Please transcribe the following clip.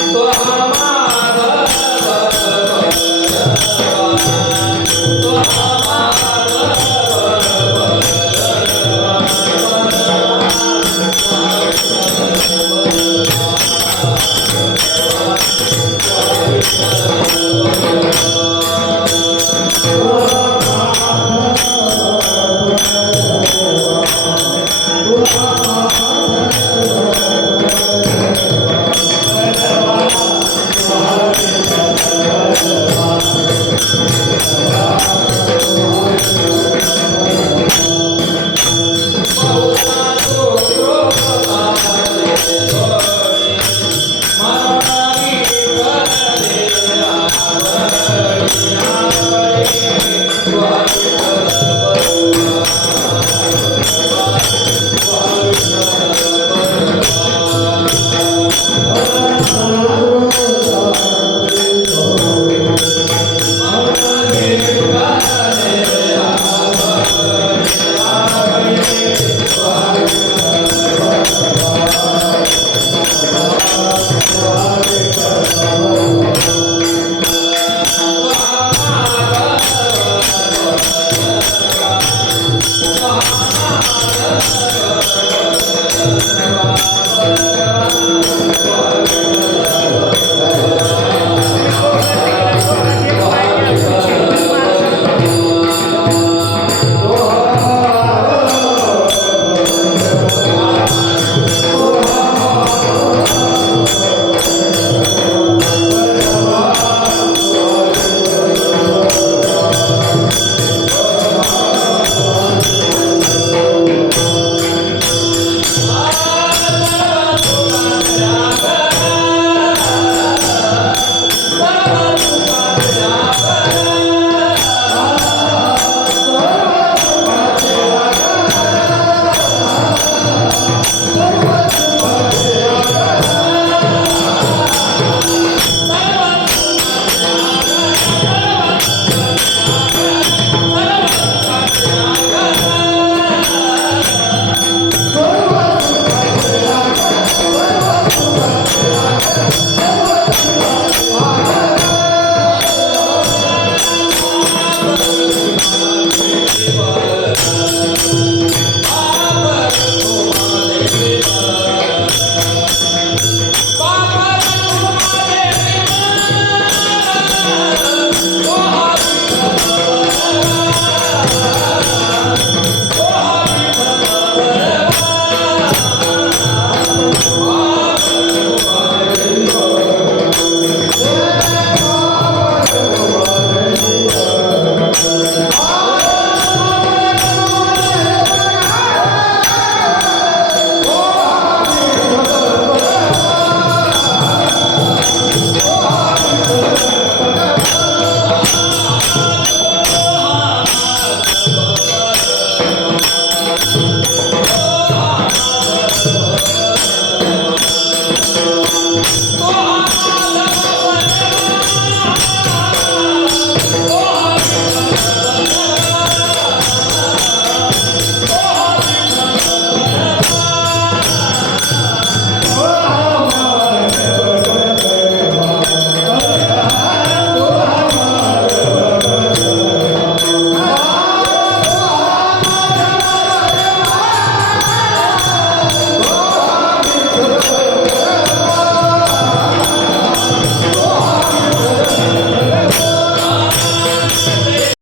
Oh,